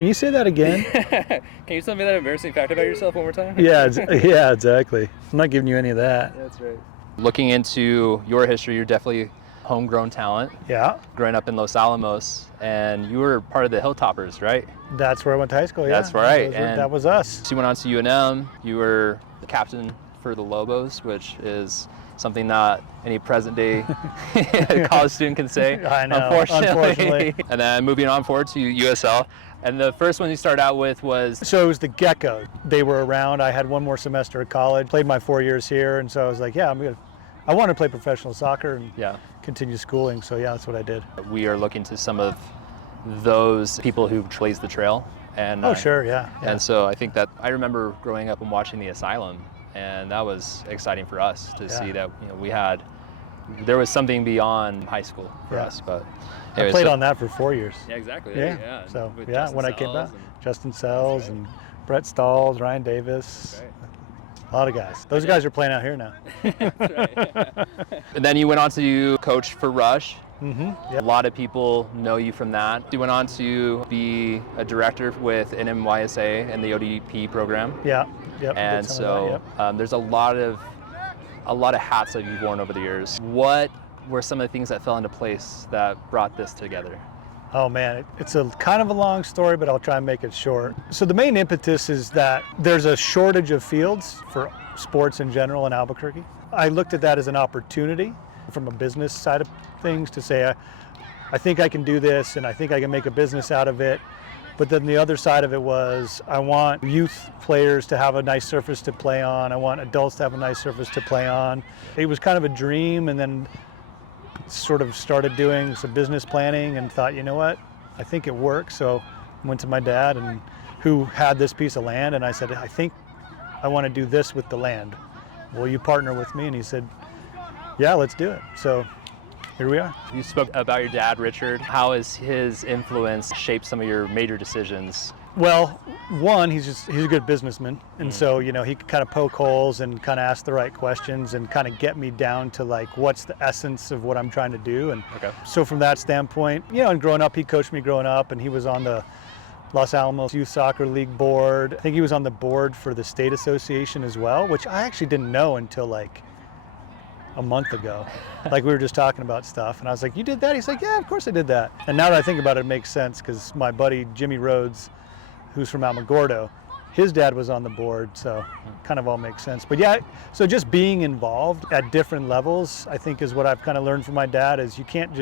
Can you say that again? Can you tell me that embarrassing fact about yourself one more time? Yeah, yeah, exactly. I'm not giving you any of that. That's right. Looking into your history, you're definitely homegrown talent. Yeah, Growing up in Los Alamos, and you were part of the Hilltoppers, right? that's where I went to high school. Yeah, That's right. That was us. So you went on to UNM. You were the captain for the Lobos, which is something not any present-day college student can say. I know, unfortunately. And then moving on forward to USL. And the first one you started out with was... So it was the Gecko. They were around. I had one more semester of college, played my 4 years here, and so I was like, yeah, I want to play professional soccer and continue schooling. So yeah, that's what I did. We are looking to some of those people who blazed the trail. And sure, yeah. And so I think that I remember growing up and watching The Asylum, and that was exciting for us to see that there was something beyond high school for us. But I played on that for 4 years. Yeah, exactly. Yeah. So when I came back, Justin Sells and Brett Stalls, Ryan Davis. A lot of guys. Those guys are playing out here now. And then you went on to coach for Rush. Mm-hmm. A lot of people know you from that. You went on to be a director with NMYSA and the ODP program. Yeah. Yep. And so there's a lot of hats that you've worn over the years. What were some of the things that fell into place that brought this together? Oh man, it's a kind of a long story, but I'll try and make it short. So the main impetus is that there's a shortage of fields for sports in general in Albuquerque. I looked at that as an opportunity from a business side of things to say, I think I can do this and I think I can make a business out of it. But then the other side of it was, I want youth players to have a nice surface to play on. I want adults to have a nice surface to play on. It was kind of a dream, and then sort of started doing some business planning and thought, you know what, I think it works. So I went to my dad, and who had this piece of land, and I said, I think I want to do this with the land. Will you partner with me? And he said, yeah, let's do it. So here we are. You spoke about your dad, Richard. How has his influence shaped some of your major decisions? Well, one, he's a good businessman. And so, he could kind of poke holes and kind of ask the right questions and kind of get me down to like, what's the essence of what I'm trying to do. And so from that standpoint, and growing up, he coached me growing up, and he was on the Los Alamos Youth Soccer League board. I think he was on the board for the state association as well, which I actually didn't know until like a month ago. Like we were just talking about stuff, and I was like, you did that? He's like, yeah, of course I did that. And now that I think about it, it makes sense, because my buddy Jimmy Rhodes, who's from Alamogordo, his dad was on the board, so kind of all makes sense. But yeah, so just being involved at different levels, I think, is what I've kind of learned from my dad, is you can't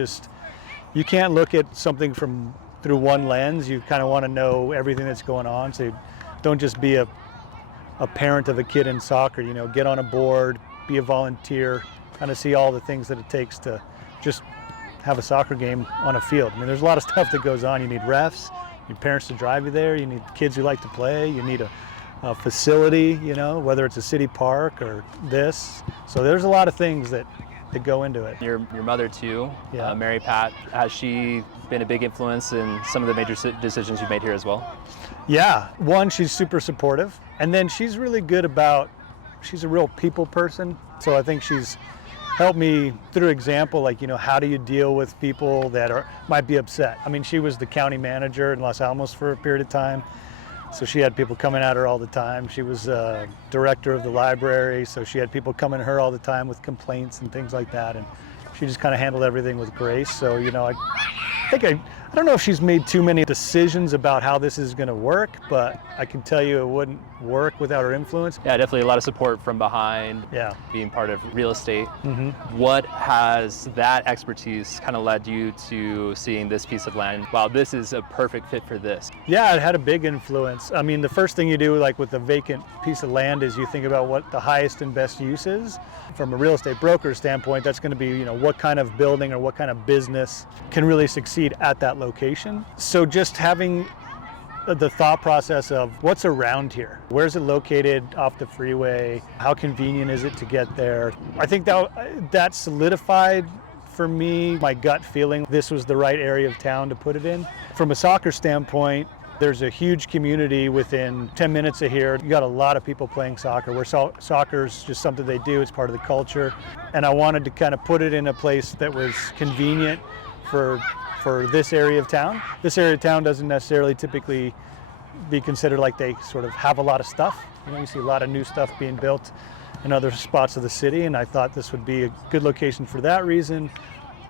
look at something through one lens. You kind of want to know everything that's going on, so you don't just be a parent of a kid in soccer. Get on a board, be a volunteer, kind of see all the things that it takes to just have a soccer game on a field. I mean, there's a lot of stuff that goes on. You need refs, you need parents to drive you there, you need kids who like to play, you need a facility, whether it's a city park or this. So there's a lot of things that go into it. Your mother too, Mary Pat, has she been a big influence in some of the major decisions you've made here as well? Yeah, one, she's super supportive, and then she's really good she's a real people person. So I think she's helped me through example, like, how do you deal with people that might be upset? I mean, she was the county manager in Los Alamos for a period of time, so she had people coming at her all the time. She was director of the library, so she had people coming to her all the time with complaints and things like that, and she just kind of handled everything with grace. So, I don't know if she's made too many decisions about how this is going to work, but I can tell you it wouldn't work without her influence. Yeah, definitely a lot of support from behind, being part of real estate. Mm-hmm. What has that expertise kind of led you to seeing this piece of land? Wow, this is a perfect fit for this. Yeah, it had a big influence. I mean, the first thing you do, like with a vacant piece of land, is you think about what the highest and best use is. From a real estate broker standpoint, that's going to be, what kind of building or what kind of business can really succeed at that location. So just having the thought process of what's around here, where's it located off the freeway, how convenient is it to get there, I think that solidified for me my gut feeling this was the right area of town to put it in. From a soccer standpoint, there's a huge community within 10 minutes of here. You got a lot of people playing soccer, where soccer's just something they do, it's part of the culture. And I wanted to kind of put it in a place that was convenient for for this area of town. This area of town doesn't necessarily typically be considered like they sort of have a lot of stuff. You know, you see a lot of new stuff being built in other spots of the city, and I thought this would be a good location for that reason.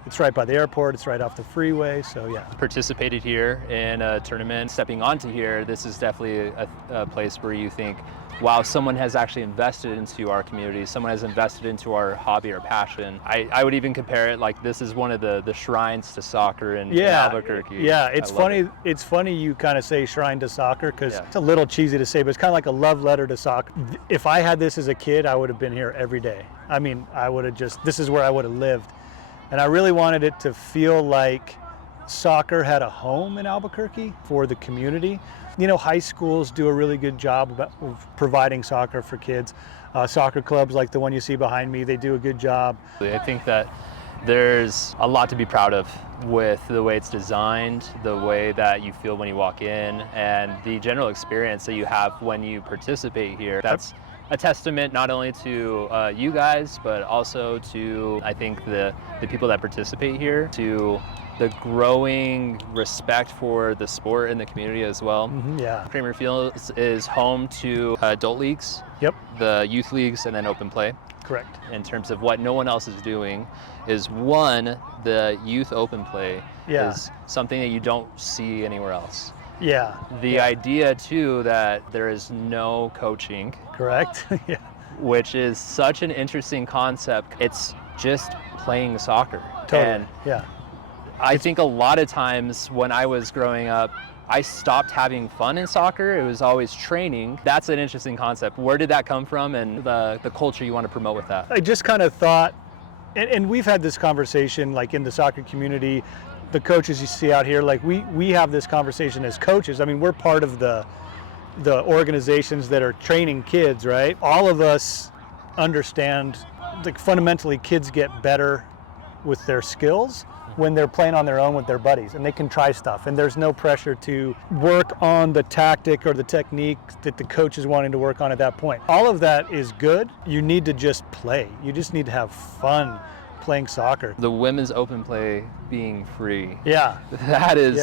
It's right by the airport, it's right off the freeway, so yeah. Participated here in a tournament. Stepping onto here, this is definitely a place where you think, wow, someone has actually invested into our community, someone has invested into our hobby or passion. I would even compare it like this is one of the shrines to soccer in Albuquerque. Yeah, it's funny you kind of say shrine to soccer, because it's a little cheesy to say, but it's kind of like a love letter to soccer. If I had this as a kid, I would have been here every day. I mean, I would have this is where I would have lived. And I really wanted it to feel like soccer had a home in Albuquerque for the community. You know, high schools do a really good job of providing soccer for kids. Soccer clubs like the one you see behind me, they do a good job. I think that there's a lot to be proud of with the way it's designed, the way that you feel when you walk in, and the general experience that you have when you participate here. That's a testament not only to you guys, but also to, I think, the people that participate here, to the growing respect for the sport in the community as well. Yeah. Kraemer Fields is home to adult leagues, the youth leagues, and then open play. Correct. In terms of what no one else is doing is, one, the youth open play is something that you don't see anywhere else. Yeah. The idea too that there is no coaching. Correct. Yeah. Which is such an interesting concept. It's just playing soccer. Totally. And I think a lot of times when I was growing up, I stopped having fun in soccer. It was always training. That's an interesting concept. Where did that come from, and the culture you want to promote with that? I just kind of thought, and we've had this conversation like in the soccer community, the coaches you see out here, like we have this conversation as coaches. I mean, we're part of the organizations that are training kids, right? All of us understand, like, fundamentally kids get better with their skills when they're playing on their own with their buddies, and they can try stuff, and there's no pressure to work on the tactic or the technique that the coach is wanting to work on at that point. All of that is good. You need to just play. You just need to have fun playing soccer. The women's open play being free. Yeah. That is,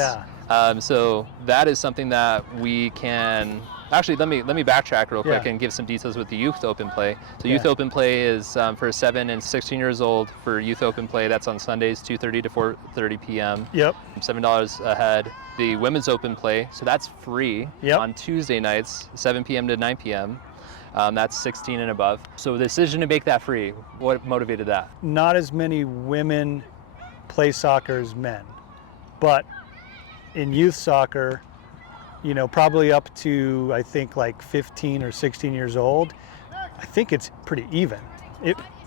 so that is something that we can, actually let me backtrack real quick and give some details with the youth open play. So youth open play is for 7 and 16 years old. For youth open play, that's on Sundays, 2:30 to 4:30 p.m. Yep. $7 a head. The women's open play, so that's free on Tuesday nights, 7 p.m. to 9 p.m. That's 16 and above. So the decision to make that free, what motivated that? Not as many women play soccer as men, but in youth soccer, you know, probably up to, I think, like 15 or 16 years old, I think it's pretty even,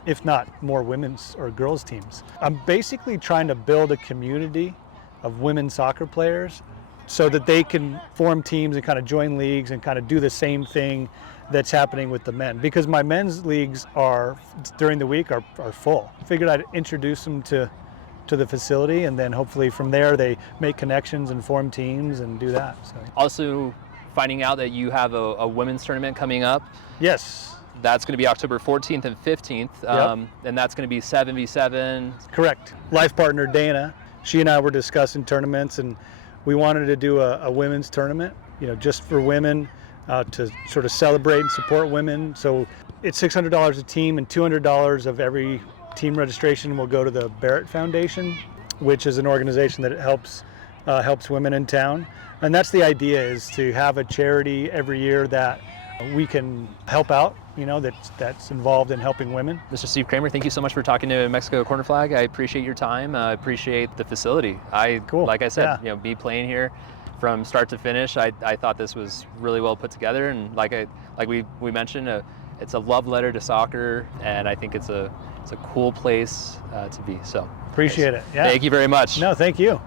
if not more women's or girls teams. I'm basically trying to build a community of women soccer players so that they can form teams and kind of join leagues and kind of do the same thing that's happening with the men. Because my men's leagues are, during the week, are full. Figured I'd introduce them to the facility, and then hopefully from there they make connections and form teams and do that. So. Also, finding out that you have a women's tournament coming up. Yes. That's going to be October 14th and 15th, and that's going to be 7v7. Correct. Life partner Dana, she and I were discussing tournaments, and we wanted to do a women's tournament, you know, just for women, to sort of celebrate and support women. So it's $600 a team, and $200 of every team registration will go to the Barrett Foundation, which is an organization that helps women in town. And that's the idea, is to have a charity every year that we can help out, you know, that's involved in helping women. Mr. Steve Kraemer, thank you so much for talking to Mexico Corner Flag. I appreciate your time. I appreciate the facility. Like I said, you know, me playing here from start to finish, I thought this was really well put together, and like we mentioned, it's a love letter to soccer, and I think it's a cool place to be. So appreciate it. Yeah. Thank you very much. No, thank you.